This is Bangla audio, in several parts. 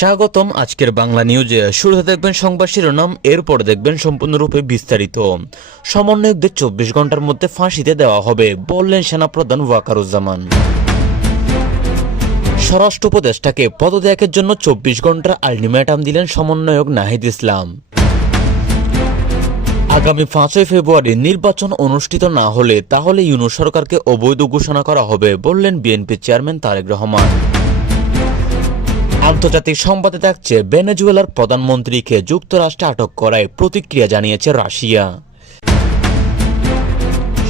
স্বাগতম আজকের বাংলা নিউজে। শুরুতে দেখবেন সংবাদ শিরোনাম, এরপর দেখবেন সম্পূর্ণরূপে বিস্তারিত। সমন্বয়কদের চব্বিশ ঘণ্টার মধ্যে ফাঁসিতে দেওয়া হবে, বললেন সেনাপ্রধান ওয়াকারুজ্জামান। স্বরাষ্ট্র উপদেষ্টাকে পদত্যাগের জন্য চব্বিশ ঘণ্টার আলটিমেটাম দিলেন সমন্বয়ক নাহিদ ইসলাম। আগামী পাঁচই ফেব্রুয়ারি নির্বাচন অনুষ্ঠিত না হলে তাহলে ইউনুস সরকারকে অবৈধ ঘোষণা করা হবে, বললেন বিএনপি চেয়ারম্যান তারেক রহমান। আন্তর্জাতিক সংবাদে থাকছে ভেনেজুয়েলার প্রধানমন্ত্রীকে যুক্তরাষ্ট্রে আটক করায় প্রতিক্রিয়া জানিয়েছে রাশিয়া।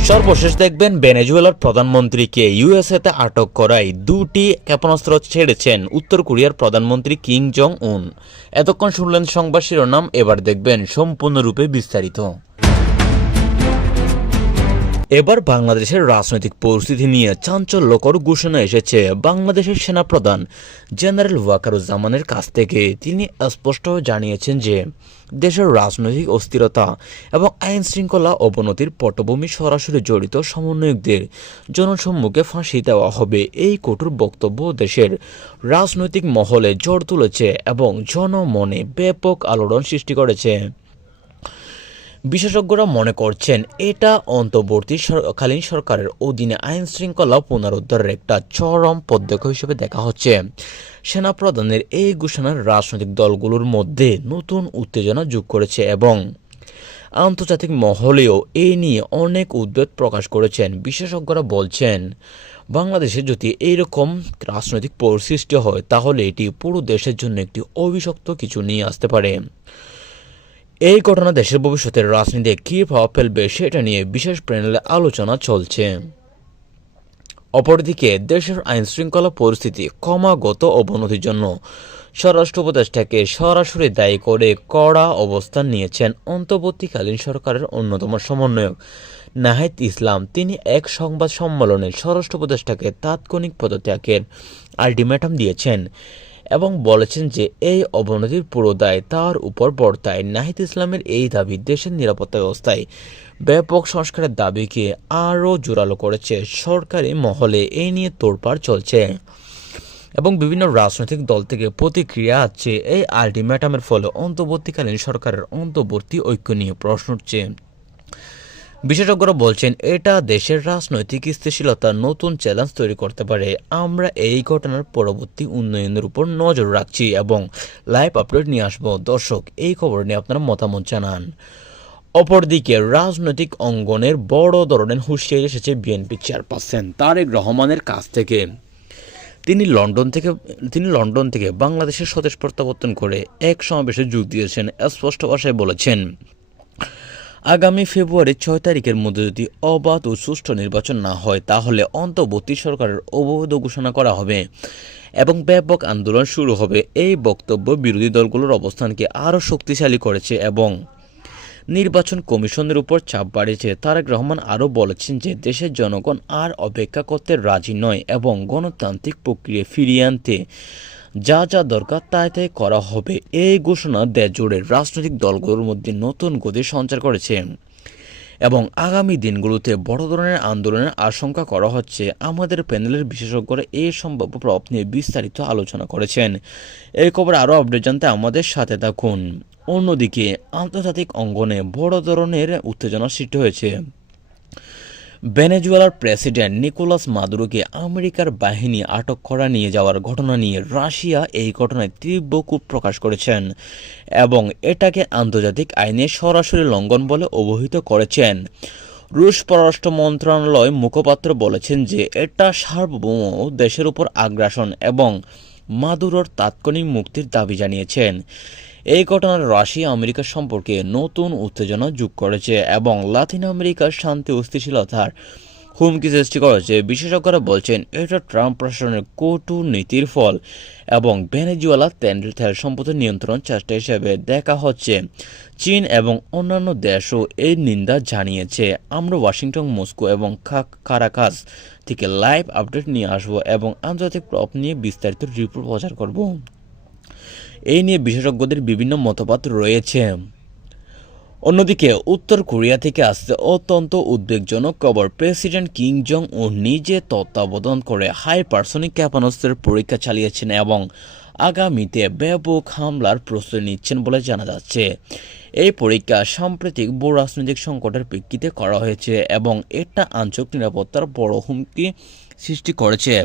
সর্বশেষ দেখবেন, ভেনেজুয়েলার প্রধানমন্ত্রীকে ইউএসএতে আটক করায় দুটি ক্ষেপণাস্ত্র ছেড়েছেন উত্তর কোরিয়ার প্রধানমন্ত্রী কিং জং উন। এতক্ষণ শুনলেন সংবাদ শিরোনাম, এবার দেখবেন সম্পূর্ণরূপে বিস্তারিত। এবার বাংলাদেশের রাজনৈতিক পরিস্থিতি নিয়ে চাঞ্চল্যকর ঘোষণা এসেছে বাংলাদেশের সেনাপ্রধান জেনারেল ওয়াকারুজ্জামানের কাছ থেকে। তিনি স্পষ্ট জানিয়েছেন যে, দেশের রাজনৈতিক অস্থিরতা এবং আইন শৃঙ্খলা অবনতির পটভূমি সরাসরি জড়িত সমন্বয়কদের জনসম্মুখে ফাঁসি দেওয়া হবে এই কঠোর বক্তব্য দেশের রাজনৈতিক মহলে জোর তুলেছে এবং জনমনে ব্যাপক আলোড়ন সৃষ্টি করেছে। বিশেষজ্ঞরা মনে করছেন এটা অন্তর্বর্তীকালীন সরকারের অধীনে আইন শৃঙ্খলা পুনরুদ্ধারের একটা চরম পদক্ষেপ হিসেবে দেখা হচ্ছে। সেনাপ্রধানের এই ঘোষণার রাজনৈতিক দলগুলোর মধ্যে নতুন উত্তেজনা যোগ করেছে এবং আন্তর্জাতিক মহলেও এই নিয়ে অনেক উদ্বেগ প্রকাশ করেছেন। বিশেষজ্ঞরা বলছেন, বাংলাদেশে যদি এইরকম রাজনৈতিক পরিসৃষ্টি হয়, তাহলে এটি পুরো দেশের জন্য একটি অভিশপ্ত কিছু নিয়ে আসতে পারে। এই ঘটনা দেশের ভবিষ্যতের রাজনীতিতে কী প্রভাব ফেলবে সেটা নিয়ে বিশেষ প্যানেলে আলোচনা চলছে। অপরদিকে, দেশের আইন শৃঙ্খলা পরিস্থিতি ক্রমাগত অবনতির জন্য স্বরাষ্ট্র উপদেষ্টাকে সরাসরি দায়ী করে কড়া অবস্থান নিয়েছেন অন্তর্বর্তীকালীন সরকারের অন্যতম সমন্বয়ক নাহিদ ইসলাম। তিনি এক সংবাদ সম্মেলনে স্বরাষ্ট্র উপদেষ্টাকে তাৎক্ষণিক পদত্যাগের আলটিমেটাম দিয়েছেন। এবং বলেছেন যে, এই অবনতির পুরো দায় তার উপর বর্তায়। নাহিদ ইসলামের এই দাবি দেশের নিরাপত্তা ব্যবস্থায় ব্যাপক সংস্কারের দাবিকে আরও জোরালো করেছে সরকারি মহলে। এই নিয়ে তোড়পাড় চলছে এবং বিভিন্ন রাজনৈতিক দল থেকে প্রতিক্রিয়া আছে। এই আলটিমেটামের ফলে অন্তর্বর্তীকালীন সরকারের অন্তর্বর্তী ঐক্য নিয়ে প্রশ্ন উঠছে। বিশেষজ্ঞরা বলছেন, এটা দেশের রাজনৈতিক স্থিতিশীলতার নতুন চ্যালেঞ্জ তৈরি করতে পারে। আমরা এই ঘটনার পরবর্তী উন্নয়নের উপর নজর রাখছি এবং লাইভ আপডেট নিয়ে আসব। দর্শক, এই খবর নিয়ে আপনারা মতামত জানান। অপরদিকে, রাজনৈতিক অঙ্গনের বড় ধরনের হুঁশিয়ারি এসেছে বিএনপি চেয়ারপারসন তারেক রহমানের কাছ থেকে। তিনি লন্ডন থেকে, তিনি লন্ডন থেকে বাংলাদেশের স্বদেশ প্রত্যাবর্তন করে এক সমাবেশে যোগ দিয়েছেন, স্পষ্ট ভাষায় বলেছেন। আগামী ফেব্রুয়ারি ছয় তারিখের মধ্যে যদি অবাধ ও সুষ্ঠু নির্বাচন না হয়, তাহলে অন্তর্বর্তী সরকারের অবৈধ ঘোষণা করা হবে এবং ব্যাপক আন্দোলন শুরু হবে। এই বক্তব্য বিরোধী দলগুলোর অবস্থানকে আরও শক্তিশালী করেছে এবং নির্বাচন কমিশনের উপর চাপ বাড়িয়েছে। তারেক রহমান আরও বলেছেন যে, দেশের জনগণ আর অপেক্ষা করতে রাজি নয় এবং গণতান্ত্রিক প্রক্রিয়া ফিরিয়ে আনতে যা যা দরকার তাই তাই করা হবে। এই ঘোষণা দেশ জুড়ে রাজনৈতিক দলগুলোর মধ্যে নতুন গতি সঞ্চার করেছে। এবং আগামী দিনগুলোতে বড় ধরনের আন্দোলনের আশঙ্কা করা হচ্ছে। আমাদের প্যানেলের বিশেষজ্ঞরা এই সম্ভাব্য প্রভাব নিয়ে বিস্তারিত আলোচনা করেছেন। এই খবর আরও আপডেট জানতে আমাদের সাথে থাকুন। অন্যদিকে আন্তর্জাতিক অঙ্গনে বড় ধরনের উত্তেজনা সৃষ্টি হয়েছে। ভেনেজুয়েলার প্রেসিডেন্ট নিকোলাস মাদুরোকে আমেরিকার বাহিনী আটক করা নিয়ে যাওয়ার ঘটনা নিয়ে রাশিয়া এই ঘটনায় তীব্র ক্ষোভ প্রকাশ করেছেন এবং এটাকে আন্তর্জাতিক আইনে সরাসরি লঙ্ঘন বলে অবহিত করেছেন। রুশ পররাষ্ট্র মন্ত্রণালয় মুখপাত্র বলেছেন যে এটা সার্বভৌম দেশের উপর আগ্রাসন এবং মাদুরোর তাৎক্ষণিক মুক্তির দাবি জানিয়েছেন। এই ঘটনার রাশিয়া আমেরিকার সম্পর্কে নতুন উত্তেজনা যোগ করেছে এবং লাতিন আমেরিকার শান্তি ও স্থিতিশীলতার হুমকি সৃষ্টি করেছে। বিশেষজ্ঞরা বলছেন, এটা ট্রাম্প প্রশাসনের কটূনীতির ফল এবং ভেনেজুয়েলা তেল সম্পদের নিয়ন্ত্রণ চেষ্টা হিসেবে দেখা হচ্ছে। চীন এবং অন্যান্য দেশও এই নিন্দা জানিয়েছে। আমরা ওয়াশিংটন, মস্কো এবং কারাকাস থেকে লাইভ আপডেট নিয়ে আসব এবং আন্তর্জাতিক প্রভাব নিয়ে বিস্তারিত রিপোর্ট প্রচার করব। এই নিয়ে বিশেষজ্ঞদের বিভিন্ন মতবাদ রয়েছে। অন্যদিকে, উত্তর কোরিয়া থেকে আসছে অত্যন্ত উদ্বেগজনক খবর, প্রেসিডেন্ট কিং জং ও নিজে তত্ত্বাবধান করে হাই হাইপারসনিক ক্ষেপণাস্ত্রের পরীক্ষা চালিয়েছেন এবং আগামীতে ব্যাপক হামলার প্রস্তুতি নিচ্ছেন বলে জানা যাচ্ছে। এই পরীক্ষা সাম্প্রতিক ভূ রাজনৈতিক সংকটের প্রেক্ষিতে করা হয়েছে এবং এটা আঞ্চলিক নিরাপত্তার বড় হুমকি সৃষ্টি করেছে।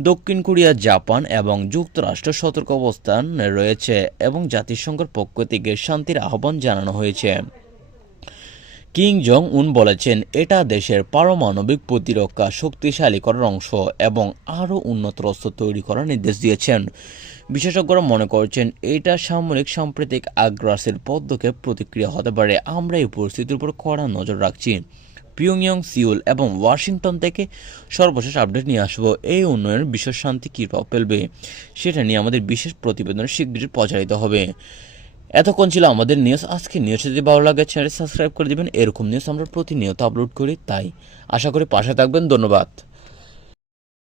দক্ষিণ কোরিয়া, জাপান এবং যুক্তরাষ্ট্র সতর্ক অবস্থান রয়েছে এবং জাতিসংঘের পক্ষ থেকে শান্তির আহ্বান জানানো হয়েছে। কিং জং উন বলেছেন, এটা দেশের পারমাণবিক প্রতিরক্ষা শক্তিশালী করার অংশ এবং আরও উন্নত অস্ত্র তৈরি করার নির্দেশ দিয়েছেন। বিশেষজ্ঞরা মনে করছেন, এটা সামরিক, সাম্প্রতিক আগ্রাসের পদক্ষেপ, প্রতিক্রিয়া হতে পারে। আমরা এই পরিস্থিতির উপর কড়া নজর রাখছি। পিয়ংইয়ং, সিউল এবং ওয়াশিংটন থেকে সর্বশেষ আপডেট নিয়ে আসব। এই উন্নয়নের বিশ্ব শান্তি কী প্রভাব ফেলবে সেটা নিয়ে আমাদের বিশেষ প্রতিবেদন শীঘ্রই প্রচারিত হবে। এতক্ষণ ছিল আমাদের নিউজ। আজকে নিউজ যদি ভালো লাগে চ্যানেল সাবস্ক্রাইব করে দেবেন। এরকম নিউজ আমরা প্রতিনিয়ত আপলোড করি, তাই আশা করি পাশে থাকবেন। ধন্যবাদ।